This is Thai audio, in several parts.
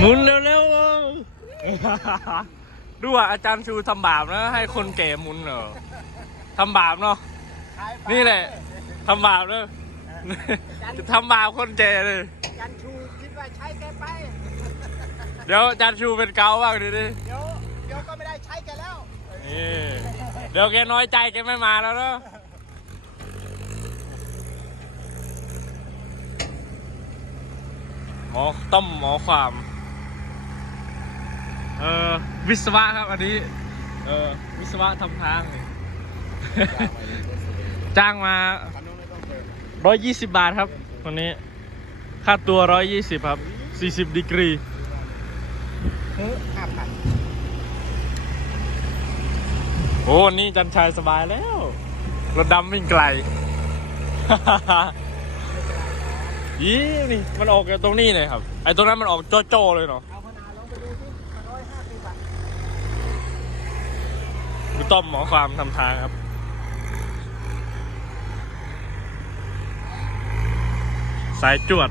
หมุนเร็วๆเออดูว่าอาจารย์ชูทำบาปนะ ให้คนแก่หมุนเหรอทำบาปเนาะนี่แหละทำบาปเนอะจะทำบาปคนแก่เลยจันชูคิดว่าใช้แกไป เดี๋ยวอาจารย์ชูเป็นเกาบ้างดิดิเดี๋ยวเดี๋ยวก็ไม่ได้ใช้แกแล้วนี่เดี๋ยวแกน้อยใจแกไม่มาแล้วเนอะหมอต้มหมอความ เออวิศวะครับอันนี้ เออวิศวะทำทางนี่ จ้างมาร้อยยี่สิบบาทครับวันนี้ ค่าตัวร้อยยี่สิบครับสี่สิบดีกรีห้าพันโอ้นนี้จันชายสบายแล้วรถดำวิ่งไกลยี่นี่มันออกจากตรงนี้เลยครับ ไอ้ตรงนั้นมันออกโจ้ๆเลยเนาะเอาพนาลองไปดูสิร้อยห้าสิบบาท คุณ ต้อมหมอความทำทางครับ สายจวด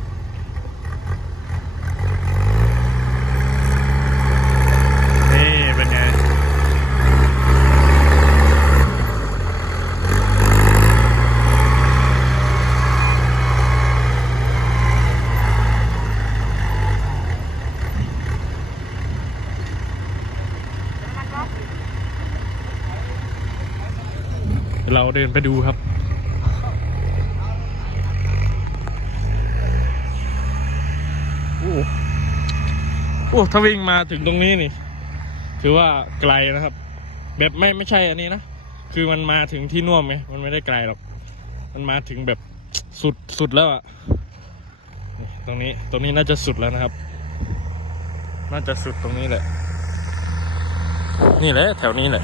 นี่เป็นไง เดินไปดูครับ โอ้โอ้ถ้าวิ่งมาถึงตรงนี้นี่ ถือว่าไกลนะครับ แบบไม่ไม่ใช่อันนี้นะ คือมันมาถึงที่น่วมไงมันไม่ได้ไกลหรอก มันมาถึงแบบสุดสุดแล้วอะตรงนี้ตรงนี้น่าจะสุดแล้วนะครับ น่าจะสุดตรงนี้แหละ นี่แหละแถวนี้แหละ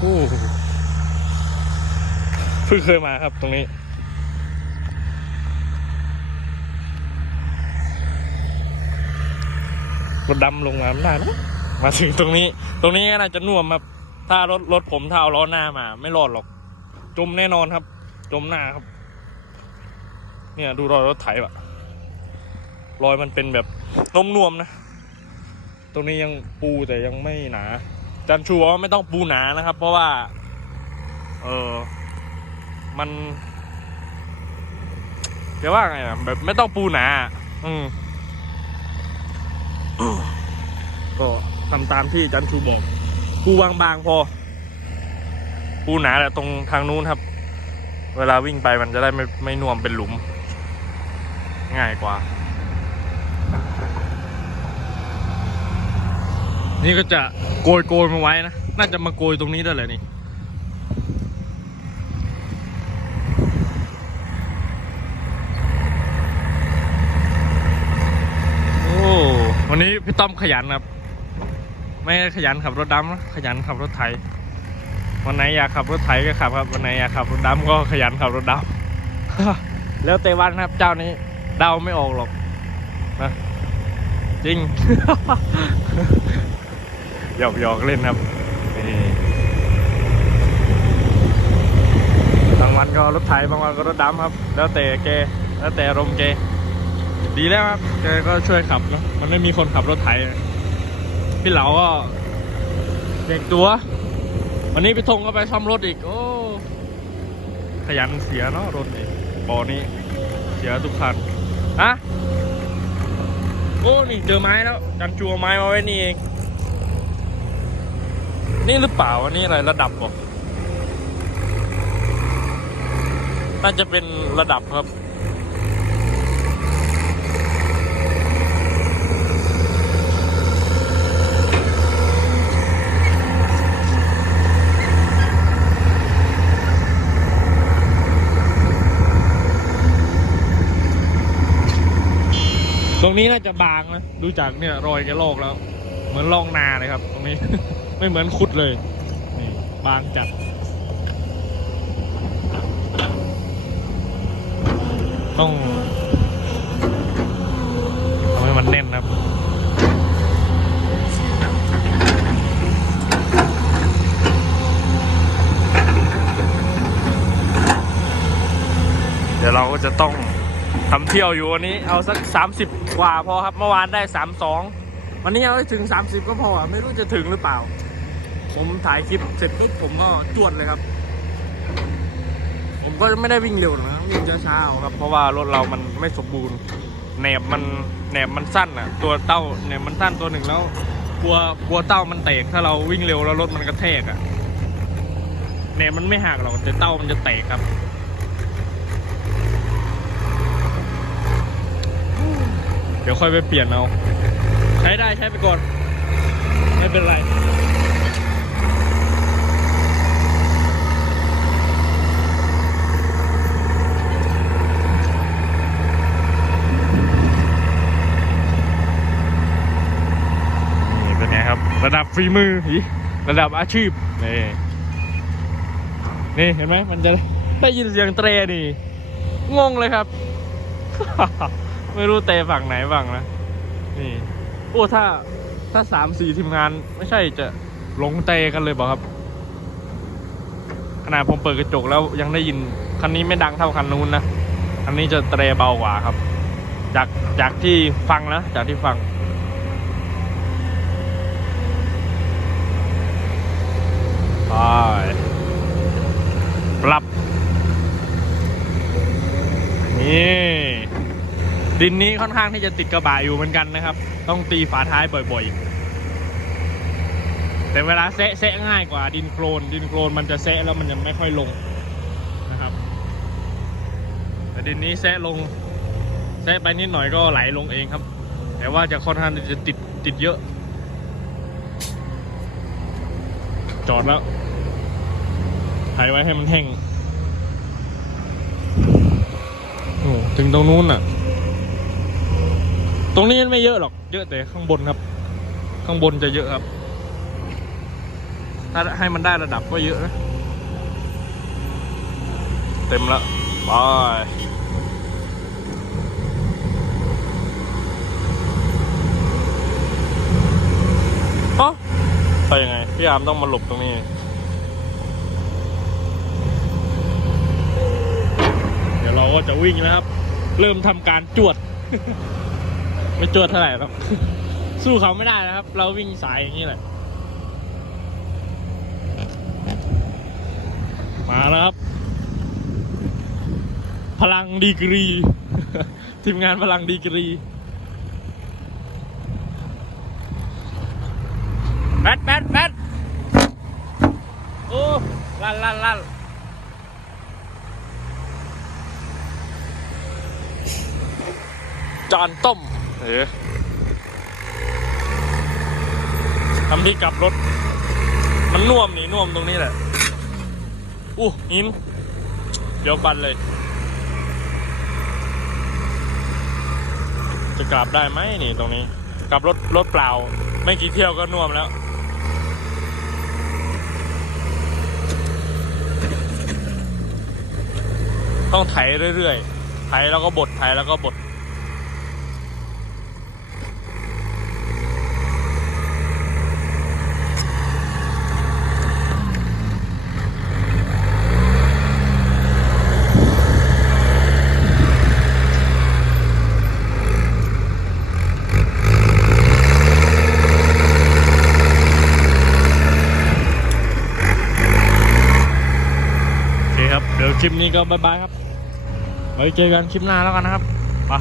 โอ้เพิ่งเคยมาครับตรงนี้ รถดำลงมาไม่ได้นะ มาถึงตรงนี้ ตรงนี้ก็น่าจะน่วมครับ ถ้ารถรถผมถ้าเอาล้อหน้ามา ไม่รอดหรอก จมแน่นอนครับ จมหน้าครับ เนี่ยดูรอยรถไถแบบรอยมันเป็นแบบนมนวมๆนะ ตรงนี้ยังปูแต่ยังไม่หนา จันชูบอกว่าไม่ต้องปูหนานะครับ เพราะว่า เออมันจะว่าไงอะแบบไม่ต้องปูหนา อืมก็ทำตามที่จันชูบอกปูบางๆพอ ปูหนาแต่ตรงทางนู้นครับ เวลาวิ่งไปมันจะได้ไม่ไม่น่วมเป็นหลุม ง่ายกว่า นี่ก็จะโกยโกยมาไว้นะ น่าจะมาโกยตรงนี้ได้เลยนี่ โอ้ วันนี้พี่ต้อมขยันครับ ไม่ขยันขับรถดำนะขยันขับรถไถ วันไหนอยากขับรถไถก็ขับครับ วันไหนอยากขับรถดำก็ขยันขับรถดำแล้วแต่วันครับเจ้านี้เดาไม่ออกหรอกนะจริง หยอกหยอกเล่นครับนี่บางวันก็รถไถบางวันก็รถดำครับ แล้วแต่แกแล้วแต่อารมแกดีแล้วครับแกก็ช่วยขับนะมันไม่มีคนขับรถไถพี่เหลาก็เด็กตัว วันนี้พี่ธงก็ไปซ่อมรถอีก โอ้ ขยันเสียเนาะรถนี่บอนี้เสียทุกคันอะโอ้นี่เจอไม้แล้วจันจัวไม้มาไว้นี่เอง นี่หรือเปล่าอันนี้อะไรระดับบอน่าจะเป็นระดับครับ ตรงนี้น่าจะบางนะ ดูจากเนี่ยรอยแกลอกแล้ว เหมือนลองนาเลยครับ ตรงนี้ ไม่เหมือนขุดเลย นี่บางจัด ต้องทำให้มันแน่นครับเดี๋ยวเราก็จะต้องทำเที่ยวอยู่วันนี้เอาสัก 30 กว่าพอครับเมื่อวานได้ 32 วันนี้เอาให้ถึง 30 ก็พอไม่รู้จะถึงหรือเปล่า ผมถ่ายคลิปเสร็จปุ๊บผมก็จวดเลยครับ ผมก็ไม่ได้วิ่งเร็วนะวิ่งช้าๆครับ เพราะว่ารถเรามันไม่สมบูรณ์แหนบมันแหนบมันสั้นอะ ตัวเต้าแหนบมันสั้นตัวหนึ่งแล้วกลัวกลัวเต้ามันแตกถ้าเราวิ่งเร็วแล้วรถมันกระแทกอะแหนบมันไม่หักหรอกแต่เต้ามันจะแตกครับเดี๋ยวค่อยไปเปลี่ยนเอา ใช้ได้ใช้ไปก่อน ไม่เป็นไร นี่เป็นไงครับ ระดับ ฝีมือระดับอาชีพนี่นี่เห็นไหมมันจะได้ยินเสียงเตรนี่งงเลยครับ ไม่รู้เตะฝั่งไหนฝั่งนะนี่โอ้ถ้าถ้าสามสี่ทีมงานไม่ใช่จะหลงเตะกันเลยเปล่าครับขนาดผมเปิดกระจกแล้วยังได้ยินคันนี้ไม่ดังเท่าคันนู้นนะคันนี้จะเตะเบากว่าครับ จากจากที่ฟังนะจากที่ฟัง ไปปรับ นี่ ดินนี้ค่อนข้างที่จะติดกระบะอยู่เหมือนกันนะครับ ต้องตีฝาท้ายบ่อยๆ แต่เวลาแซะแซะง่ายกว่าดินโคลน ดินโคลนมันจะแซะแล้วมันจะไม่ค่อยลงนะครับ แต่ดินนี้แซะลงแซะไปนิดหน่อยก็ไหลลงเองครับ แต่ว่าจะค่อนข้างจะติดติดเยอะ จอดแล้วถ่ายไว้ให้มันแห้งโอ้ถึงตรงนู้นน่ะ ตรงนี้ไม่เยอะหรอก เยอะแต่ข้างบนครับ ข้างบนจะเยอะครับ ถ้าให้มันได้ระดับก็เยอะนะ เต็มแล้วไปเอ๋อ ไปยังไง พี่อาร์มต้องมาหลบตรงนี้ เดี๋ยวเราก็จะวิ่งนะครับ เริ่มทำการจวด ไม่จวดเท่าไหร่หรอกสู้เขาไม่ได้นะครับ เราวิ่งสายอย่างนี้แหละ มาแล้วครับ พลังดีกรี ทีมงานพลังดีกรีแบดแบดแบดโอ้ ลั่นลั่นลั่นจานต้มเออทำที่กลับรถ มันน่วมนี่น่วมตรงนี้แหละ อู้หิน เดี๋ยวปันเลย จะกลับได้ไหมนี่ตรงนี้ กลับรถรถเปล่า ไม่กี่เที่ยวก็น่วมแล้ว ต้องไถเรื่อยๆไถแล้วก็บดไถแล้วก็บด โอเคครับ เดี๋ยวคลิป นี้ก็บายบายครับไว้เจอกันคลิปหน้าแล้วกันนะครับไป